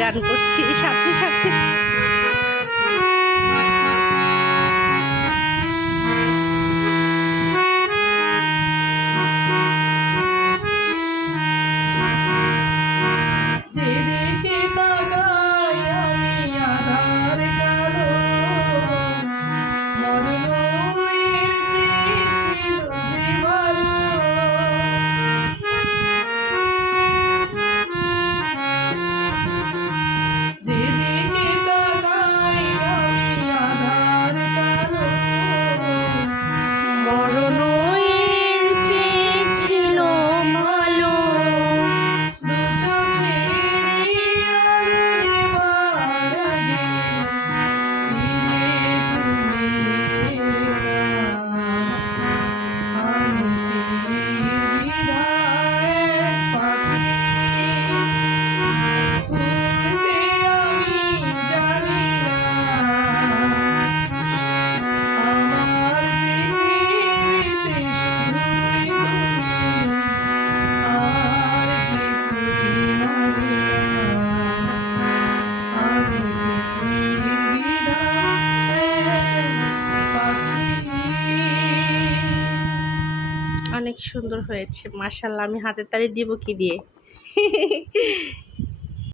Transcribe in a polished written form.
গান করছি সাথে সাথে। যেদিকে তাকাই আমি আধার কালো, মরণের চেয়ে ছিল যে ভালো। যেদিকে তাকাই আমি আধার কালো, মরণের চেয়ে ছিল ভালো। দু চোখেরই আলো নেবার আগে ফিরে তুমি এলে না। আমি তীর বিধায় এক পাখি, উড়তে আমি জানি না। আমার পৃথিবীতে শুধুই তুমি, আর কিছুই মানি না। আমি তীর বিধায় এক পাখি। অনেক সুন্দর হয়েছে মাশাআল্লাহ। আমি হাতের তালি দিব কি দিয়ে?